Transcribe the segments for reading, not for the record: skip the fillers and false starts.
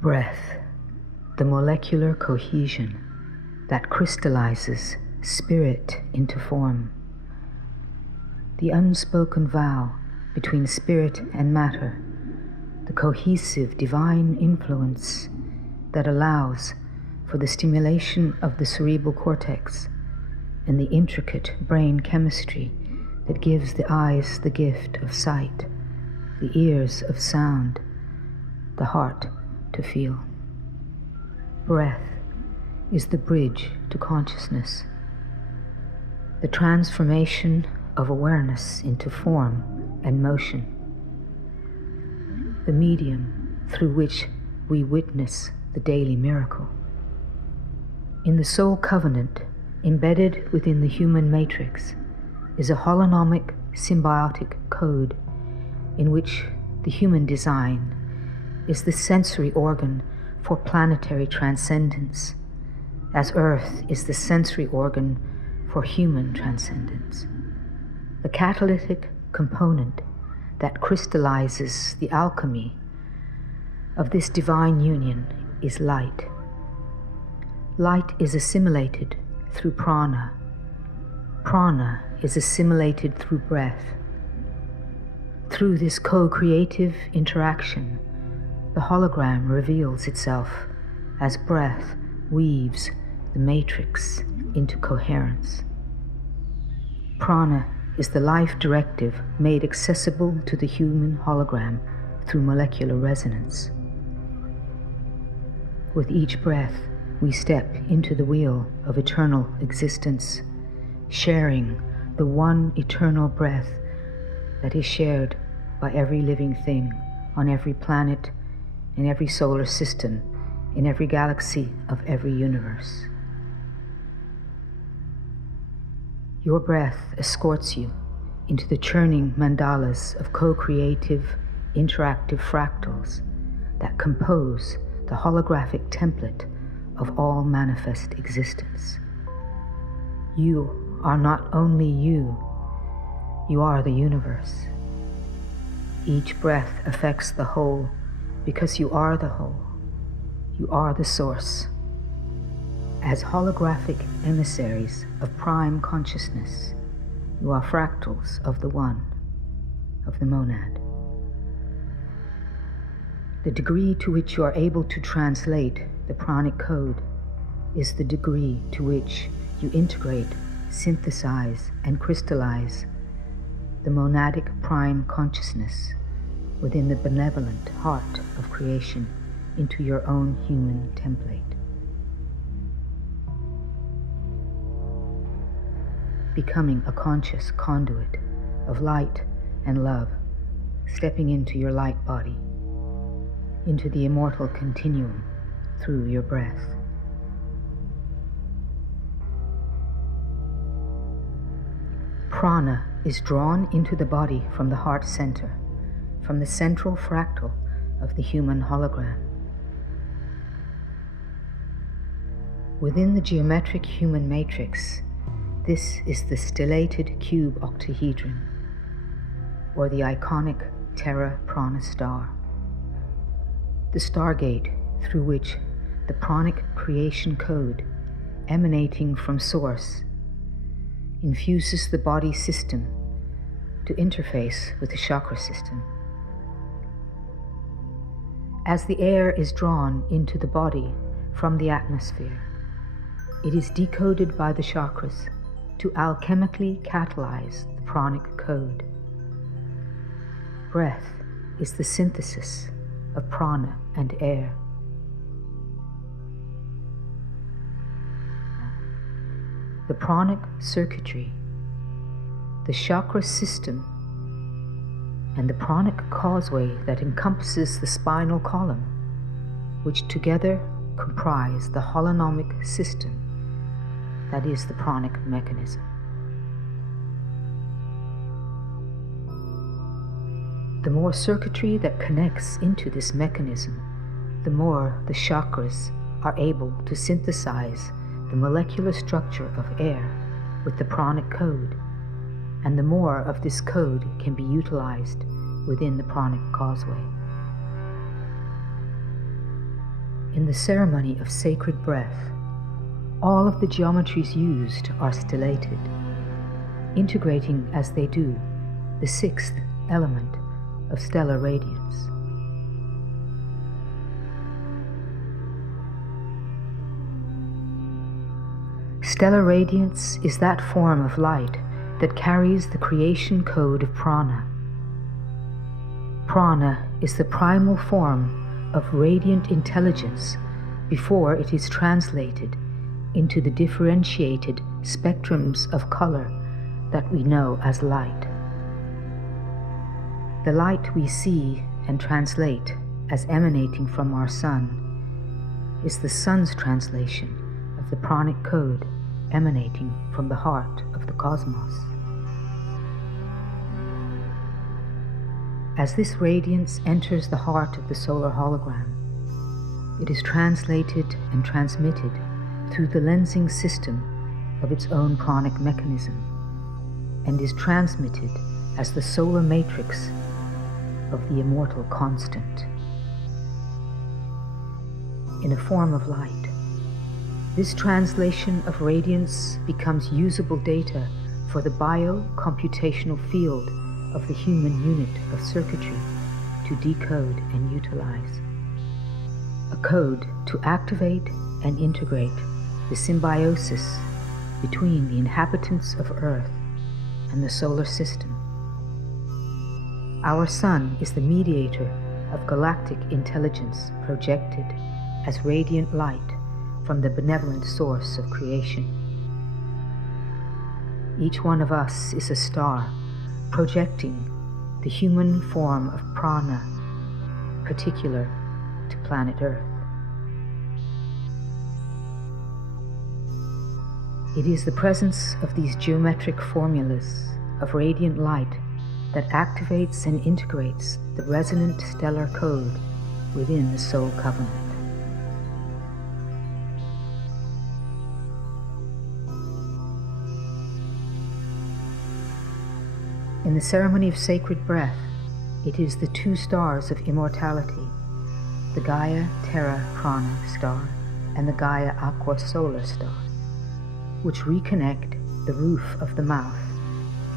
Breath, the molecular cohesion that crystallizes spirit into form. The unspoken vow between spirit and matter, the cohesive divine influence that allows for the stimulation of the cerebral cortex and the intricate brain chemistry that gives the eyes the gift of sight, the ears of sound, the heart to feel. Breath is the bridge to consciousness, the transformation of awareness into form and motion, the medium through which we witness the daily miracle. In the soul covenant, embedded within the human matrix, is a holonomic symbiotic code in which the human design is the sensory organ for planetary transcendence, as Earth is the sensory organ for human transcendence. The catalytic component that crystallizes the alchemy of this divine union is light. Light is assimilated through prana. Prana is assimilated through breath. Through this co-creative interaction, the hologram reveals itself as breath weaves the matrix into coherence. Prana is the life directive made accessible to the human hologram through molecular resonance. With each breath, we step into the wheel of eternal existence, sharing the one eternal breath that is shared by every living thing on every planet, in every solar system, in every galaxy of every universe. Your breath escorts you into the churning mandalas of co-creative, interactive fractals that compose the holographic template of all manifest existence. You are not only you, you are the universe. Each breath affects the whole because you are the whole. You are the source. As holographic emissaries of prime consciousness, you are fractals of the one, of the monad. The degree to which you are able to translate the pranic code is the degree to which you integrate, synthesize, and crystallize the monadic prime consciousness within the benevolent heart of creation into your own human template. Becoming a conscious conduit of light and love, stepping into your light body, into the immortal continuum through your breath. Prana is drawn into the body from the heart center, from the central fractal of the human hologram. Within the geometric human matrix, this is the stellated cube octahedron, or the iconic Terra Prana star, the stargate through which the pranic creation code, emanating from source, infuses the body system to interface with the chakra system. As the air is drawn into the body from the atmosphere, it is decoded by the chakras to alchemically catalyze the pranic code. Breath is the synthesis of prana and air. The pranic circuitry, the chakra system, and the pranic causeway that encompasses the spinal column, which together comprise the holonomic system that is the pranic mechanism. The more circuitry that connects into this mechanism, the more the chakras are able to synthesize the molecular structure of air with the pranic code, and the more of this code can be utilized within the pranic causeway. In the ceremony of sacred breath, all of the geometries used are stellated, integrating as they do the sixth element of stellar radiance. Stellar radiance is that form of light that carries the creation code of prana. Prana is the primal form of radiant intelligence before it is translated into the differentiated spectrums of color that we know as light. The light we see and translate as emanating from our sun is the sun's translation of the pranic code emanating from the heart of the cosmos. As this radiance enters the heart of the solar hologram, it is translated and transmitted through the lensing system of its own pranic mechanism, and is transmitted as the solar matrix of the immortal constant. In a form of light, this translation of radiance becomes usable data for the bio-computational field of the human unit of circuitry to decode and utilize. A code to activate and integrate the symbiosis between the inhabitants of Earth and the solar system. Our sun is the mediator of galactic intelligence projected as radiant light from the benevolent source of creation. Each one of us is a star projecting the human form of prana particular to planet Earth. It is the presence of these geometric formulas of radiant light that activates and integrates the resonant stellar code within the soul covenant. In the ceremony of sacred breath, it is the two stars of immortality, the Gaia Terra Prana star and the Gaia Aqua Solar star, which reconnect the roof of the mouth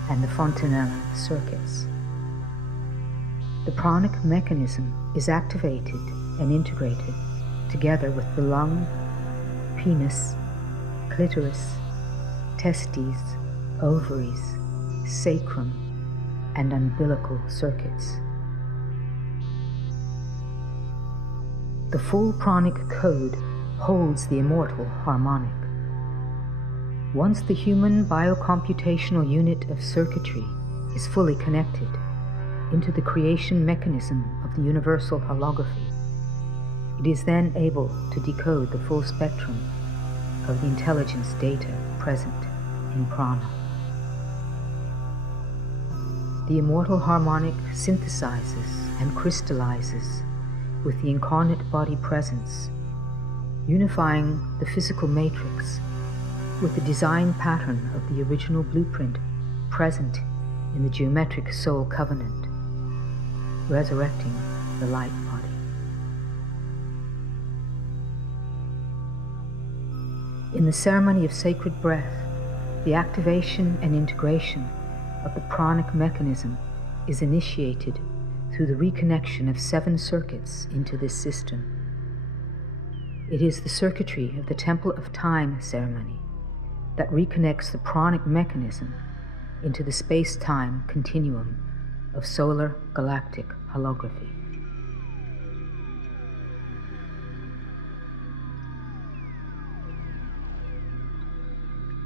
and the fontanella circuits. The pranic mechanism is activated and integrated together with the lung, penis, clitoris, testes, ovaries, sacrum, and umbilical circuits. The full pranic code holds the immortal harmonic. Once the human biocomputational unit of circuitry is fully connected into the creation mechanism of the universal holography, it is then able to decode the full spectrum of the intelligence data present in prana. The immortal harmonic synthesizes and crystallizes with the incarnate body presence, unifying the physical matrix with the design pattern of the original blueprint present in the geometric soul covenant, resurrecting the light body. In the ceremony of sacred breath, the activation and integration of the pranic mechanism is initiated through the reconnection of 7 circuits into this system. It is the circuitry of the Temple of Time ceremony that reconnects the pranic mechanism into the space-time continuum of solar galactic holography.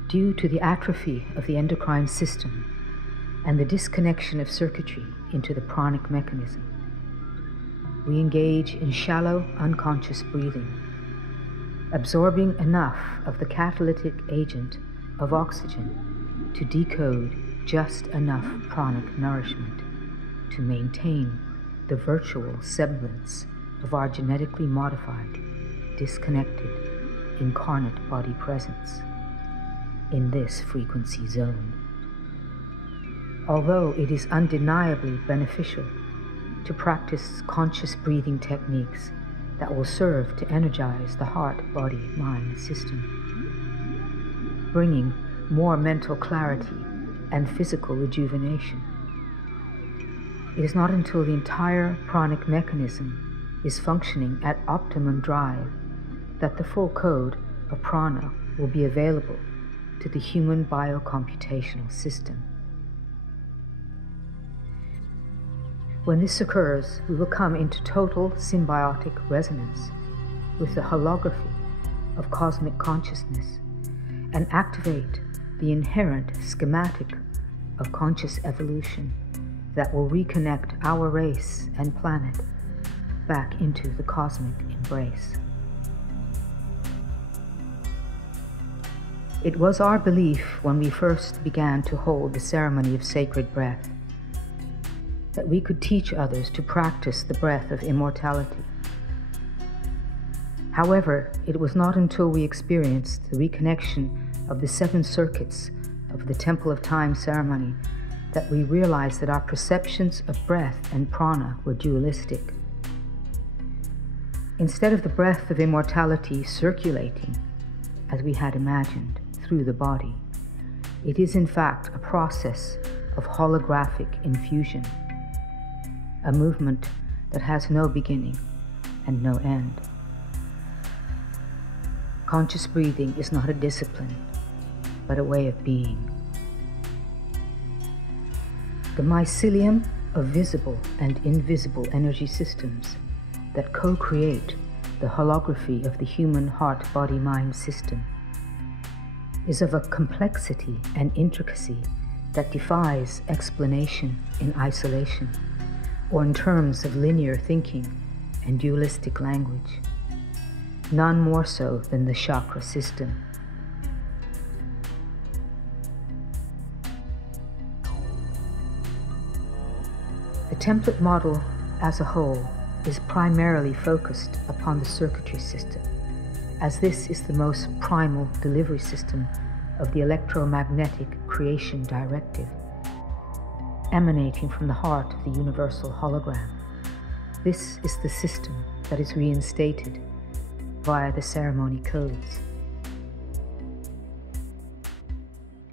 Due to the atrophy of the endocrine system and the disconnection of circuitry into the pranic mechanism, we engage in shallow, unconscious breathing, absorbing enough of the catalytic agent of oxygen to decode just enough pranic nourishment to maintain the virtual semblance of our genetically modified, disconnected, incarnate body presence in this frequency zone. Although it is undeniably beneficial to practice conscious breathing techniques that will serve to energize the heart-body-mind system, bringing more mental clarity and physical rejuvenation. It is not until the entire pranic mechanism is functioning at optimum drive that the full code of prana will be available to the human biocomputational system. When this occurs, we will come into total symbiotic resonance with the holography of cosmic consciousness and activate the inherent schematic of conscious evolution that will reconnect our race and planet back into the cosmic embrace. It was our belief when we first began to hold the ceremony of sacred breath that we could teach others to practice the breath of immortality. However, it was not until we experienced the reconnection of the 7 circuits of the Temple of Time ceremony that we realized that our perceptions of breath and prana were dualistic. Instead of the breath of immortality circulating, as we had imagined, through the body, it is in fact a process of holographic infusion, a movement that has no beginning and no end. Conscious breathing is not a discipline, but a way of being. The mycelium of visible and invisible energy systems that co-create the holography of the human heart-body-mind system is of a complexity and intricacy that defies explanation in isolation or in terms of linear thinking and dualistic language, none more so than the chakra system. The template model as a whole is primarily focused upon the circuitry system, as this is the most primal delivery system of the electromagnetic creation directive, emanating from the heart of the universal hologram. This is the system that is reinstated via the ceremony codes.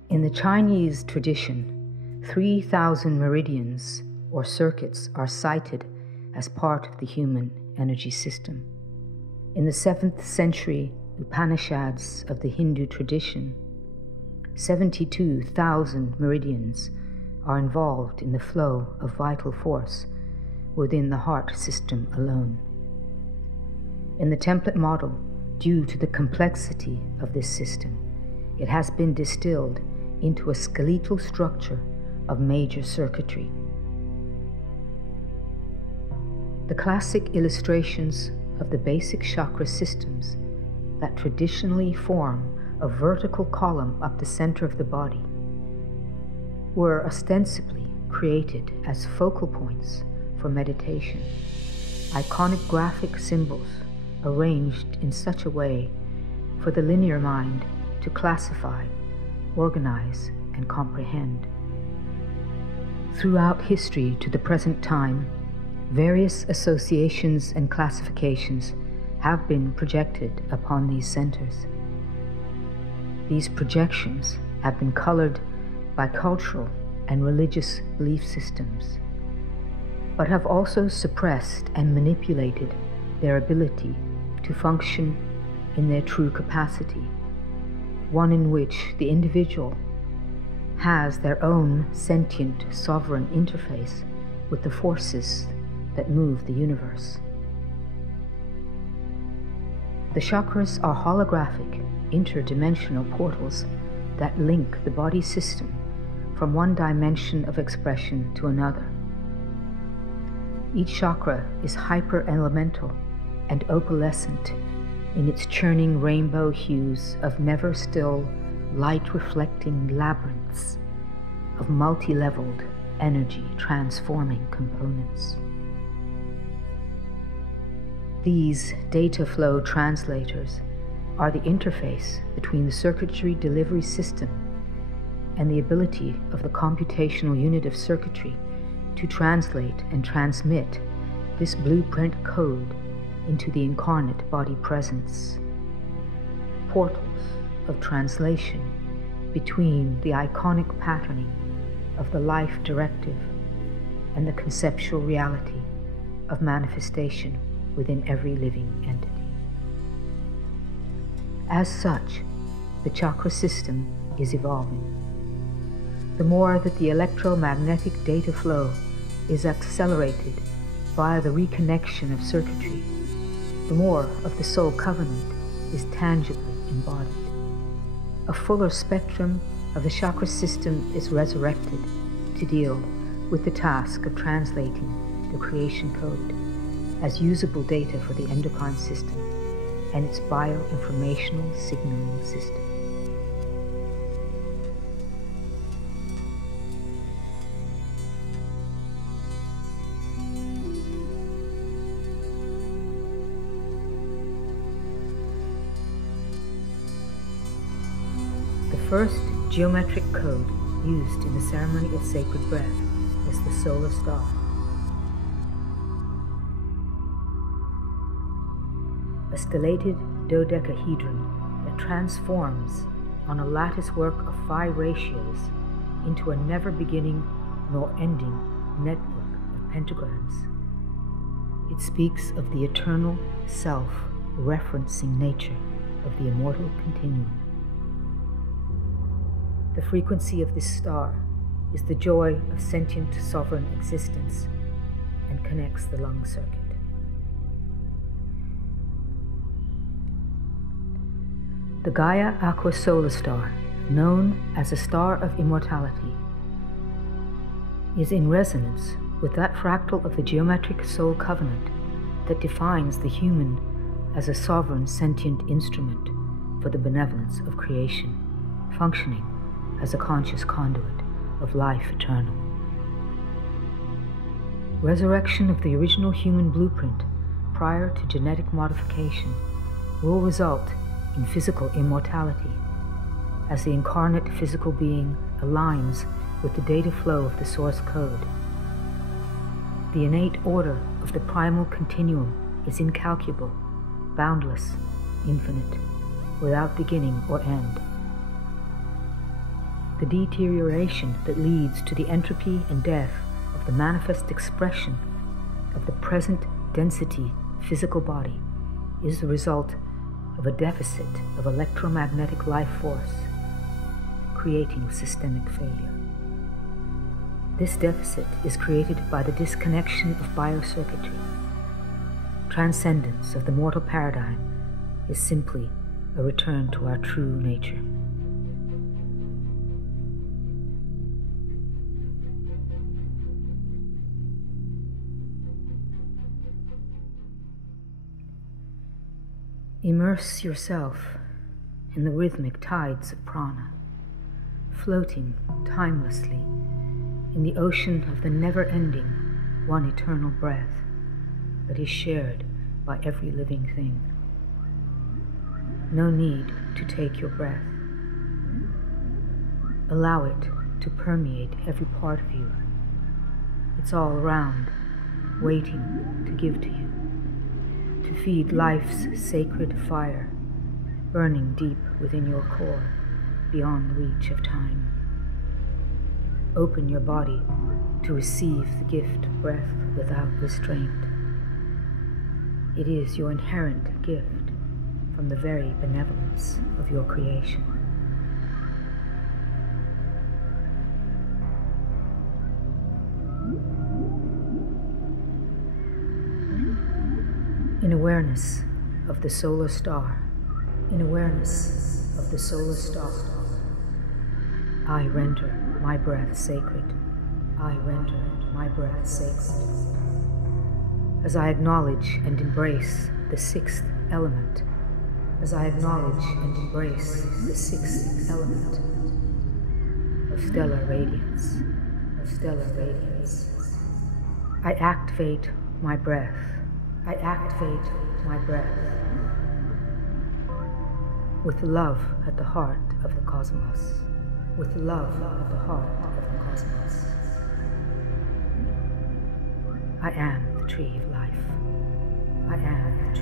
In the Chinese tradition, 3,000 meridians or circuits are cited as part of the human energy system. In the 7th century Upanishads of the Hindu tradition, 72,000 meridians are involved in the flow of vital force within the heart system alone. In the template model, due to the complexity of this system, it has been distilled into a skeletal structure of major circuitry. The classic illustrations of the basic chakra systems that traditionally form a vertical column up the center of the body were ostensibly created as focal points for meditation, iconic graphic symbols arranged in such a way for the linear mind to classify, organize, and comprehend. Throughout history to the present time, various associations and classifications have been projected upon these centers. These projections have been colored by cultural and religious belief systems, but have also suppressed and manipulated their ability to function in their true capacity, one in which the individual has their own sentient, sovereign interface with the forces that move the universe. The chakras are holographic, interdimensional portals that link the body system from one dimension of expression to another. Each chakra is hyper-elemental and opalescent in its churning rainbow hues of never-still, light-reflecting labyrinths of multi-leveled energy-transforming components. These data flow translators are the interface between the circuitry delivery system and the ability of the computational unit of circuitry to translate and transmit this blueprint code into the incarnate body presence, portals of translation between the iconic patterning of the life directive and the conceptual reality of manifestation within every living entity. As such, the chakra system is evolving. The more that the electromagnetic data flow is accelerated via the reconnection of circuitry, the more of the soul covenant is tangibly embodied. A fuller spectrum of the chakra system is resurrected to deal with the task of translating the creation code as usable data for the endocrine system and its bioinformational signaling system. The first geometric code used in the ceremony of sacred breath is the solar star. A stellated dodecahedron that transforms on a lattice work of 5 ratios into a never beginning nor ending network of pentagrams. It speaks of the eternal self-referencing nature of the immortal continuum. The frequency of this star is the joy of sentient sovereign existence and connects the lung circuit. The Gaia Aqua Solar Star, known as a star of immortality, is in resonance with that fractal of the geometric soul covenant that defines the human as a sovereign sentient instrument for the benevolence of creation, functioning as a conscious conduit of life eternal. Resurrection of the original human blueprint prior to genetic modification will result in physical immortality as the incarnate physical being aligns with the data flow of the source code. The innate order of the primal continuum is incalculable, boundless, infinite, without beginning or end. The deterioration that leads to the entropy and death of the manifest expression of the present density physical body is the result of a deficit of electromagnetic life force, creating systemic failure. This deficit is created by the disconnection of biocircuitry. Transcendence of the mortal paradigm is simply a return to our true nature. Immerse yourself in the rhythmic tides of prana, floating timelessly in the ocean of the never-ending, one eternal breath that is shared by every living thing. No need to take your breath. Allow it to permeate every part of you. It's all around, waiting to give to you, to feed life's sacred fire, burning deep within your core, beyond reach of time. Open your body to receive the gift of breath without restraint. It is your inherent gift from the very benevolence of your creation. In awareness of the solar star, in awareness of the solar star, I render my breath sacred. I render my breath sacred. As I acknowledge and embrace the 6th element, as I acknowledge and embrace the 6th element of stellar radiance, I activate my breath. I activate my breath with love at the heart of the cosmos. With love at the heart of the cosmos. I am the tree of life. I am the tree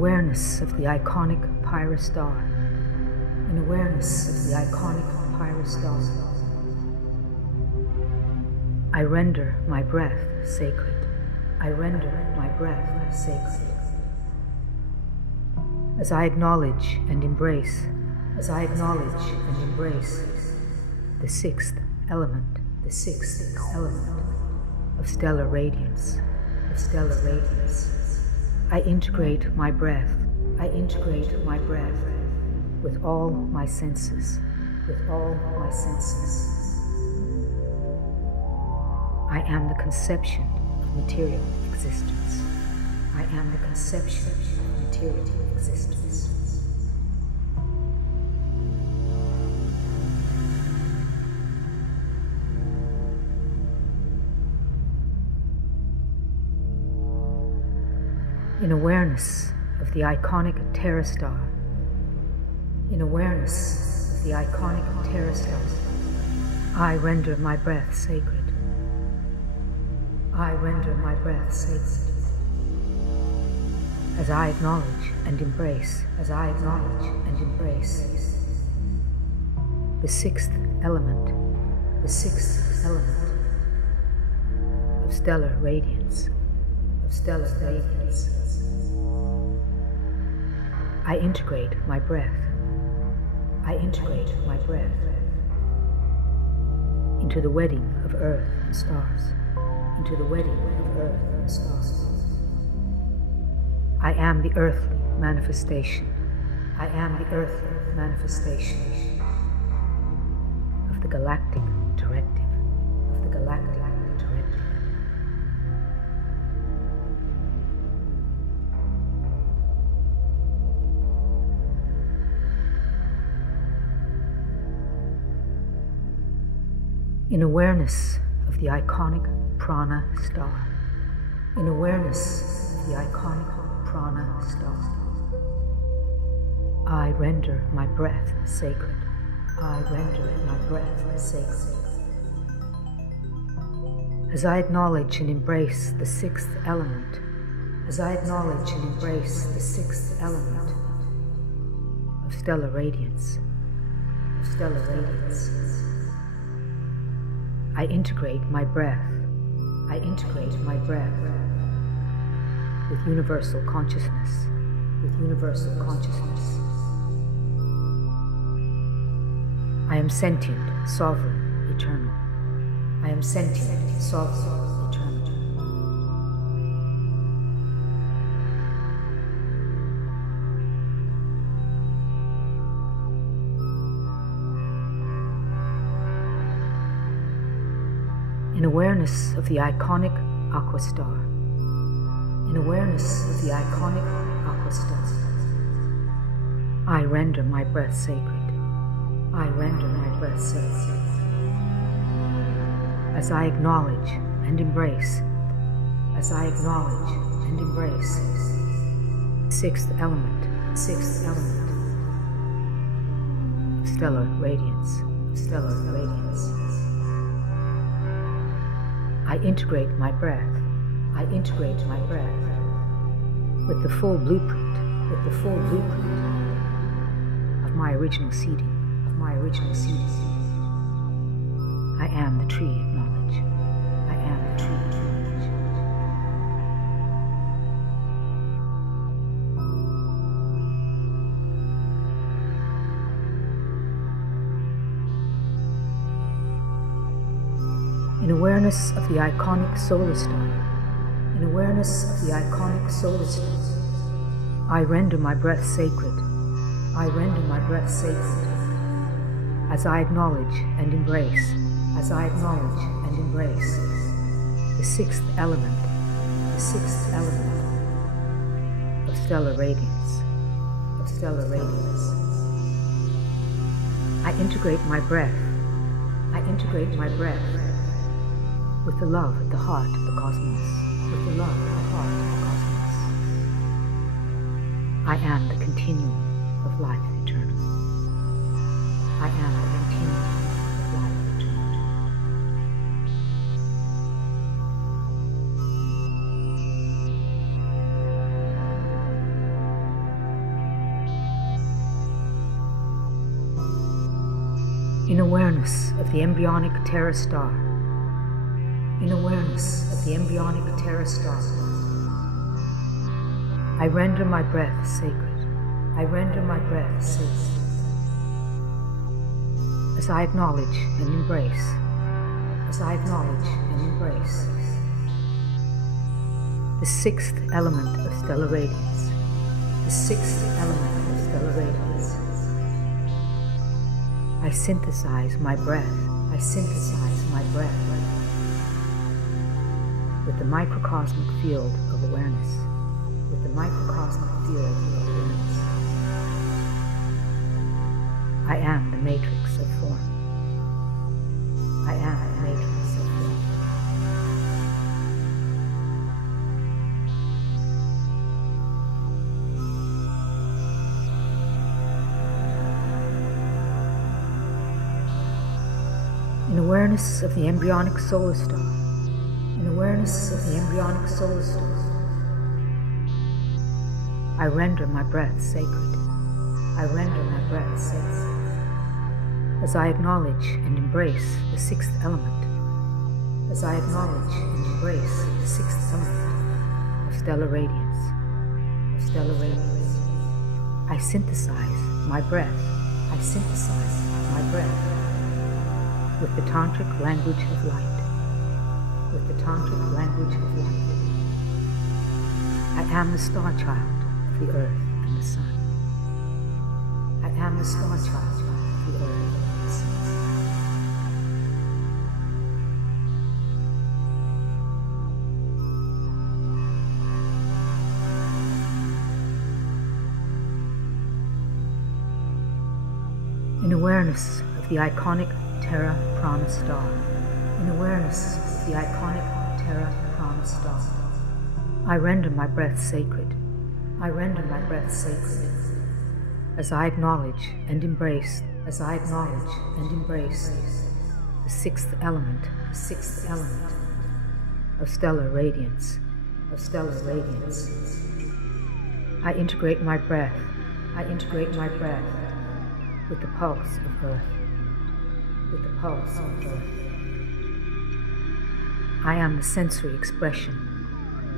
awareness of the iconic Pyrrhus star, in awareness of the iconic Pyrrhus star, I render my breath sacred. I render my breath sacred. As I acknowledge and embrace, as I acknowledge and embrace the sixth element of stellar radiance, I integrate my breath, with all my senses, I am the conception of material existence. I am the conception of material existence. In awareness of the iconic Terra star, in awareness of the iconic Terra star, I render my breath sacred. I render my breath sacred. As I acknowledge and embrace, the sixth element of stellar radiance, I integrate my breath, into the wedding of earth and stars, I am the earthly manifestation, of the galactic directive, In awareness of the iconic Prana star, I render my breath sacred. As I acknowledge and embrace the sixth element, of stellar radiance, I integrate my breath, with universal consciousness, I am sentient, sovereign, eternal. In awareness of the iconic aqua star, I render my breath sacred. As I acknowledge and embrace, sixth element, of stellar radiance, I integrate my breath, with the full blueprint, of my original seeding, I am the tree of knowledge. In awareness of the iconic solar star, I render my breath sacred. As I acknowledge and embrace, the sixth element, of stellar radiance, I integrate my breath, with the love at the heart of the cosmos, I am the continuum of life eternal. In awareness of the embryonic Terra star. In awareness of the embryonic Terra star. I render my breath sacred. I render my breath sacred. As I acknowledge and embrace. As I acknowledge and embrace. The sixth element of stellar radiance. The sixth element of stellar radiance. I synthesize my breath. I synthesize my breath with the microcosmic field of awareness. With the microcosmic field of awareness. I am the matrix of form. I am the matrix of form. In awareness of the embryonic solar star. In awareness of the embryonic solar star. I render my breath sacred. I render my breath sacred. As I acknowledge and embrace the sixth element. As I acknowledge and embrace the sixth element of stellar radiance. Of stellar radiance. I synthesize my breath. I synthesize my breath with the tantric language of light. With the tantric language of light. I am the star child of the earth and the sun. I am the star child of the earth and the sun. In awareness of the iconic Terra Prana star. In awareness of the iconic Terra Prana star. I render my breath sacred. I render my breath sacred. As I acknowledge and embrace, as I acknowledge and embrace the sixth element of stellar radiance, of stellar radiance. I integrate my breath. I integrate my breath with the pulse of earth. With the pulse of earth. I am the sensory expression.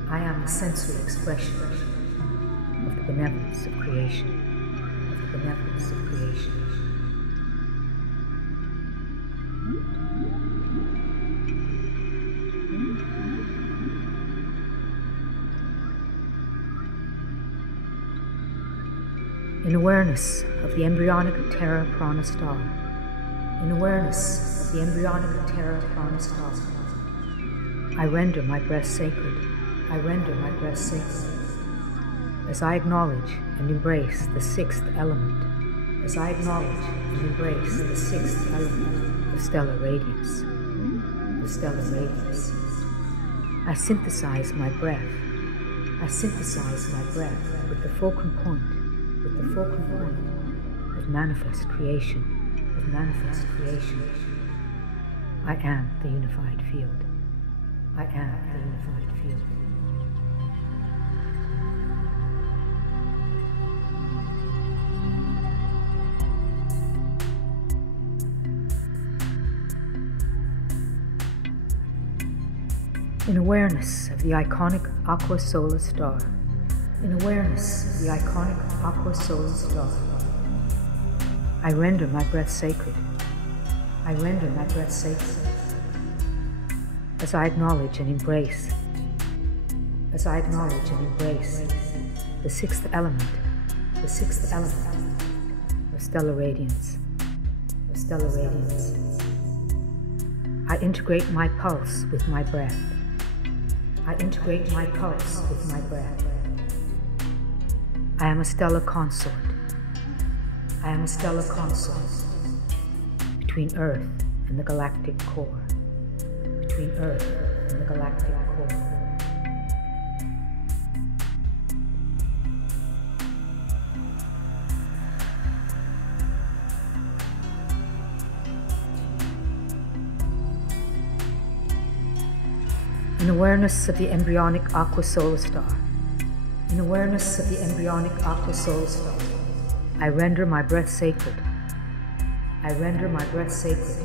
I am the sensory expression of the benevolence of creation. Of the benevolence of creation. In awareness of the embryonic Terra Prana star. In awareness of the embryonic Terra Prana star. I render my breath sacred. I render my breath sacred. As I acknowledge and embrace the sixth element. As I acknowledge and embrace the sixth element of stellar radiance. Of stellar radiance. I synthesize my breath. I synthesize my breath with the fulcrum point. With the fulcrum point of manifest creation. Of manifest creation. I am the unified field. I am the unified field. In awareness of the iconic aqua solar star. In awareness of the iconic aqua solar star. I render my breath sacred. I render my breath sacred. As I acknowledge and embrace. As I acknowledge and embrace the sixth element of stellar radiance. Of stellar radiance. I integrate my pulse with my breath. I integrate my pulse with my breath. I am a stellar consort. I am a stellar consort between Earth and the galactic core. Between Earth and the galactic core. In awareness of the embryonic aqua solar star. In awareness of the embryonic aqua solar star. I render my breath sacred. I render my breath sacred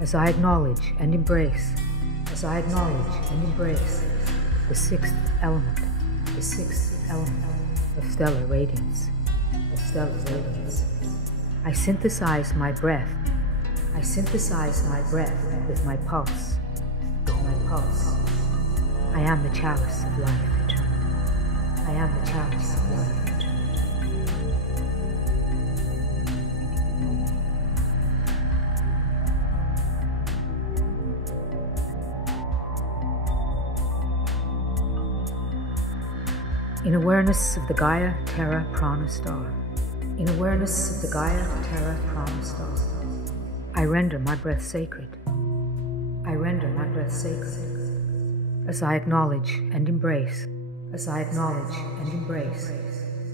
as I acknowledge and embrace, as I acknowledge and embrace the sixth element of stellar radiance, I synthesize my breath with my pulse, I am the chalice of life eternal. I am the chalice of life eternal. In awareness of the Gaia Terra Prana star, in awareness of the Gaia Terra Prana star, I render my breath sacred. I render my breath sacred as I acknowledge and embrace,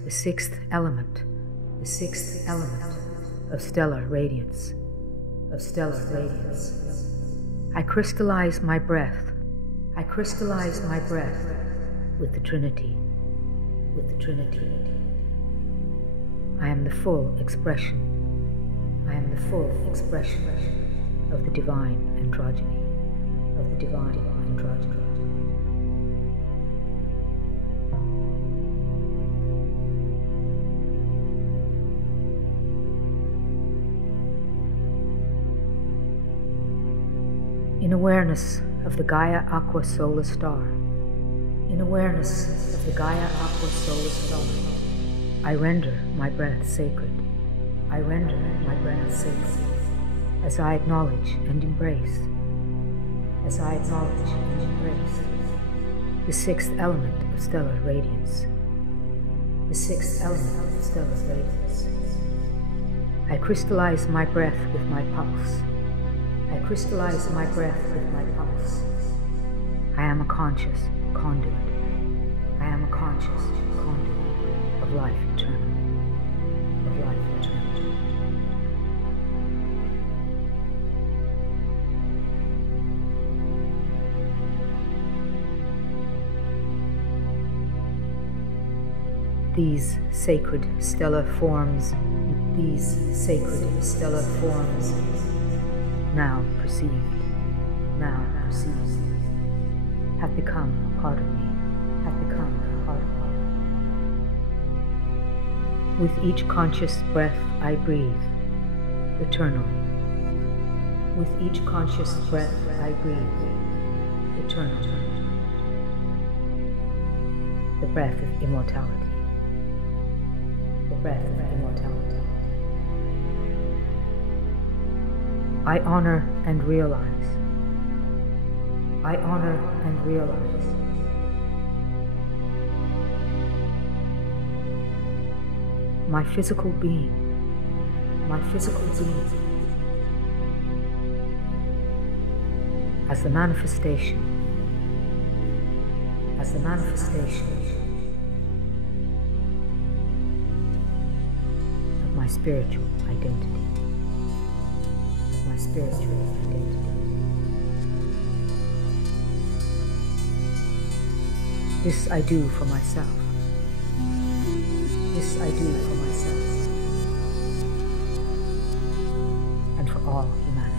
the sixth element of stellar radiance, I crystallize my breath with the Trinity, I am the full expression of the divine androgyny, In awareness of the Gaia Aqua Solar Star, I render my breath sacred. As I acknowledge and embrace, the sixth element of stellar radiance, I crystallize my breath with my pulse. I am a conscious conduit. Of life eternal. These sacred stellar forms, now perceived, have become a part of me, With each conscious breath I breathe, eternally. With each conscious breath I breathe, eternally. The breath of immortality. I honor and realize. My physical being. As the manifestation. Of my spiritual identity. This I do for myself. And for all humanity.